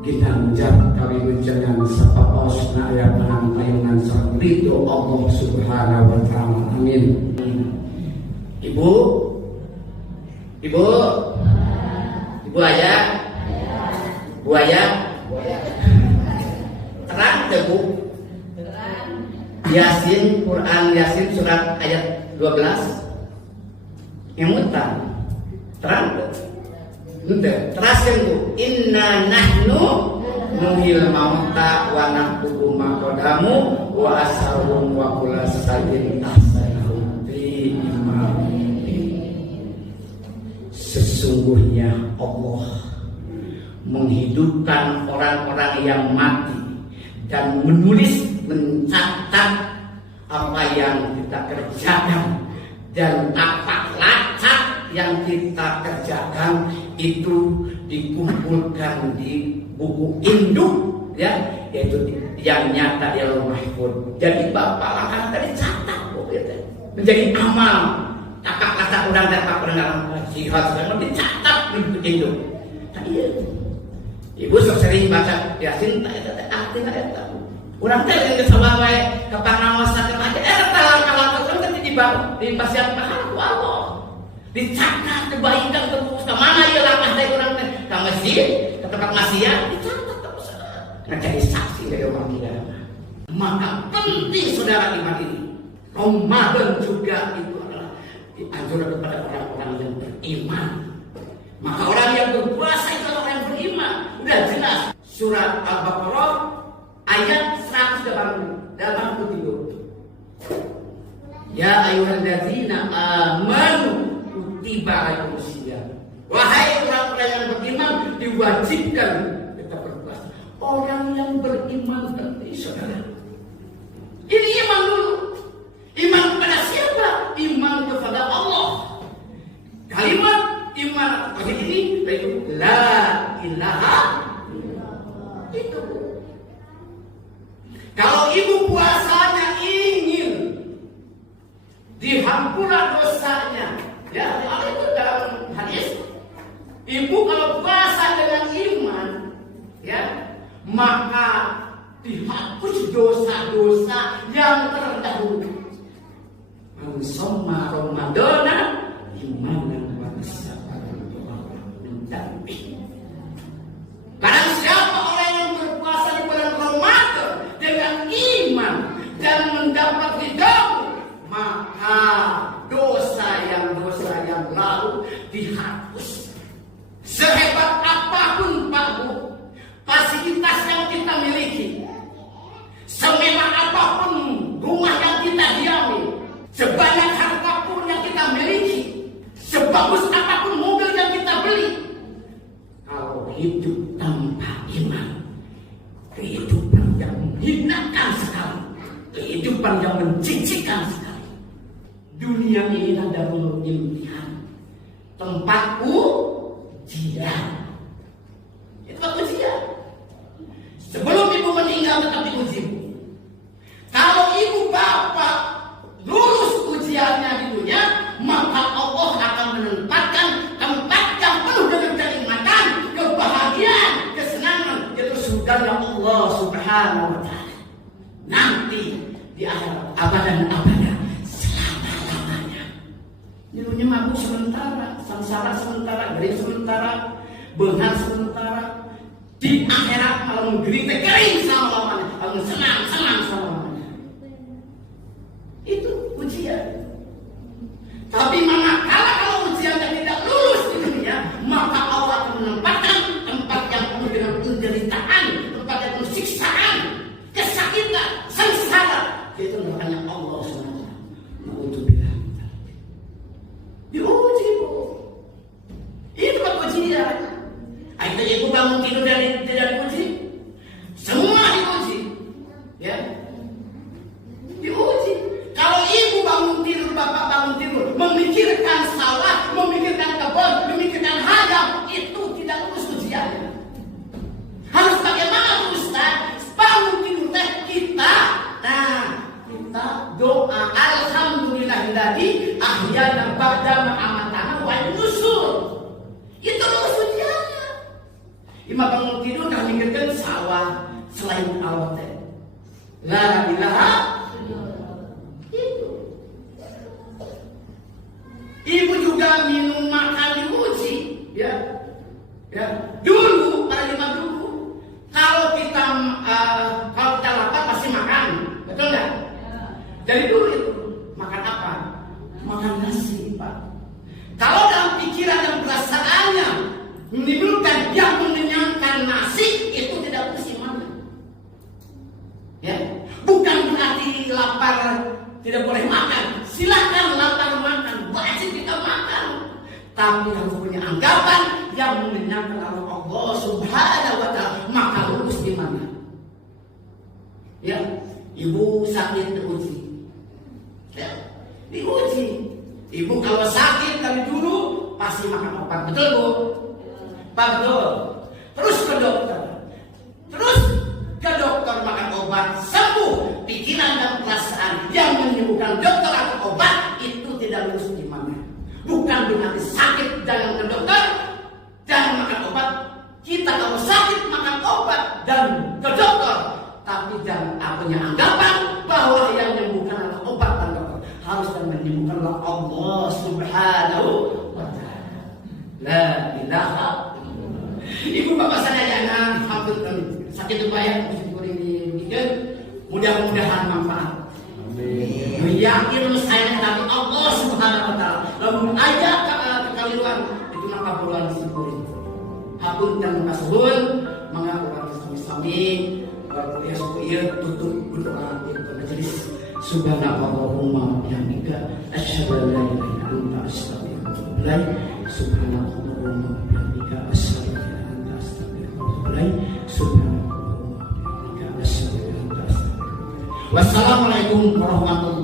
ginanjar kawilujengan sapaosna aya pangampayunan sareng ridho Allah Subhanahu wa taala. Amin. Ibu ayah, Bu ayah, terang Bu. Yasin, Quran Yasin surat ayat 12. Yang terang teraskan Bu. Inna nahnu nuhil mauta wa naktubu ma qadamu wa asharum wa kula sayyidin ahsanahum fi imam. Sesungguhnya Allah menghidupkan orang-orang yang mati dan menulis, mencatat apa yang kita kerjakan, dan apa lacak yang kita kerjakan itu dikumpulkan di buku induk, ya, yaitu yang nyata di Lauhul Mahfuz. Jadi Bapak akan tadi catat, menjadi amal. Kakak lacak udang dan kakak udang jihad sekarang dicatat di buku induk. Nah, iya. Ibu sering baca Yasin, artinya eta. Urang teh yang kesalahan wae kepangaosan teh aja eta langkah-langkah teh di pasian mahal ku Allah. Dicatat kebaikan terus ke mana ieu langkah teh urang teh ka masjid, ke tempat maksiat dicatat terus. Jadi saksi dari orang kiamat. Maka penting saudara iman ini. Ramadan juga itu adalah dianjurkan kepada orang-orang yang beriman. Maka orang yang berpuasa itu adalah orang yang beriman. Udah jelas surat Al-Baqarah ayat 183. Ya ayyuhalladzina amanu kutiba alaikumusiyam. Wahai orang-orang yang beriman, diwajibkan kita berpuasa. Orang yang beriman tadi saudara. Ini iman dulu. Iman kepada siapa? Iman kepada Allah. Kalimat iman pagi ini yaitu la ilaha illallah. Itu. Kalau ibu puasanya ingin dihampura dosanya, ya, itu dalam hadis. Ibu kalau puasa dengan iman, ya, maka dihapus dosa-dosa yang terdahulu. Soma Ramadana imanan wa tasabaran mendamping. Barang siapa orang yang berpuasa di bulan Ramadan dengan iman dan mendapat ridhamu, maka dosa yang lalu dihapus. Sehebat apapun Pak Bu, fasilitas yang kita miliki, semewah apapun rumah yang kita diami, sebanyak harta pun yang kita miliki, sebagus apapun mobil yang kita beli, kalau hidup tanpa iman, kehidupan yang menghinakan sekali, kehidupan yang menjijikkan sekali. Dunia ini adalah imtihan, tempat ujian. Itu ujian. Sebelum ibu meninggal tetap diuji. Kalau ibu bapak lulus ujiannya di dunia, maka Allah akan menempatkan tempat yang penuh dengan kenikmatan, kebahagiaan, kesenangan, yaitu surganya Allah Subhanahu wa taala. Nanti di akhirat abadan abada, selama-lamanya. Di dunia mabuk sementara, samsara sementara, gering sementara, bengar sementara. Di akhirat kalau gering kering selama-lamanya, kalau senang selama-lamanya. Itu ujian. Tapi manakala kalau ujiannya tidak lulus di dunia, maka Allah akan menempatkan tempat yang penuh dengan penderitaan, tempat yang penuh siksaan, kesakitan, sengsara. Itu namanya Allah SWT. Na'udzubillah. Diuji Bu. Itu kan ujian. Akhirnya ibu bangun tidur dan tidak diuji. Semua diuji. Ya. Diuji. Kalau ibu bangun tidur, bapak bangun tidur, memikirkan salah, memikirkan kebon, memikirkan hadam, itu tidak lulus ujiannya. Harus bagaimana Ustaz? Bangun tidur teh kita doa alhamdulillahilladzi ahyana ba'da ma amatana wa nusyur. Itu lulus ujiannya. Ima bangun tidur dah mikirkan sawah selain Allah teh. La ilaha itu. Ibu juga minum makan diuji, ya. Ya, dulu pada zaman dulu kalau kita lapar pasti makan, betul nggak? Dari dulu itu makan apa? Makan nasi, Pak. Kalau dalam pikiran dan perasaannya menimbulkan yang mengenyangkan nasi, itu tidak musiman. Ya, bukan berarti lapar tidak boleh makan. Silakan lapar makan, wajib kita makan. Tapi harus punya anggapan yang mengenyangkan Allah Subhanahu wa Ta'ala, maka lulus di mana? Ya, ibu sakit diuji. Ya, diuji. Ibu kalau sakit dari dulu pasti makan obat, betul Bu? Pak, betul. Terus ke dokter. Makan obat, sembuh. Pikiran dan perasaan yang menyembuhkan dokter atau obat itu tidak lulus di mana? Bukan berarti sakit jangan ke dokter, jangan makan obat. Kita kalau sakit makan obat dan ke dokter, tapi jangan punya anggapan bahwa yang menyembuhkan adalah obat dan dokter. Harus yang menyembuhkan adalah Allah Subhanahu wa Ta'ala. La ilaha illallah. Ibu bapak saya jangan hampir sakit itu banyak mudah-mudahan manfaat. Amin. Yakin saya dari Allah Subhanahu wa Ta'ala. Lamun aya kekaliruan itu maka bulan syukur. Hapunten kasuhun mangga urang sami-sami kuliah syukur tutup berdoa di majelis. Subhanallahumma bihamdika asyhadu an la ilaha illa anta astaghfiruka wa atubu ilaik. Subhanallahumma bihamdika asyhadu an la ilaha illa anta astaghfiruka wa atubu ilaik. Subhanallahumma bihamdika asyhadu an la ilaha illa anta astaghfiruka. Wassalamualaikum warahmatullahi